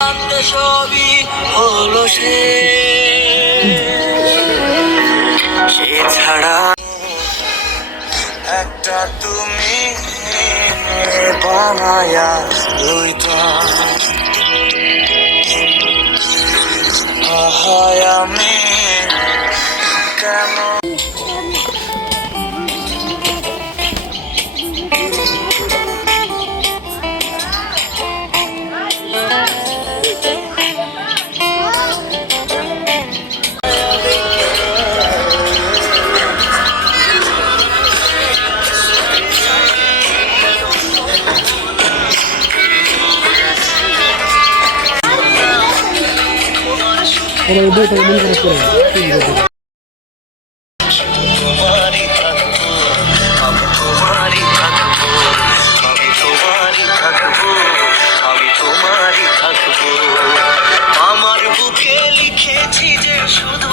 সবই হলো সে ছাড়া একটা তুমি বানায়া লইতা আহায় আমি কেমন তোমারই থাকবো আমি তোমারই থাকবো আমি তোমারই থাকবো আমি তোমারই থাকবো আমার বুকে লিখেছি যে শুধু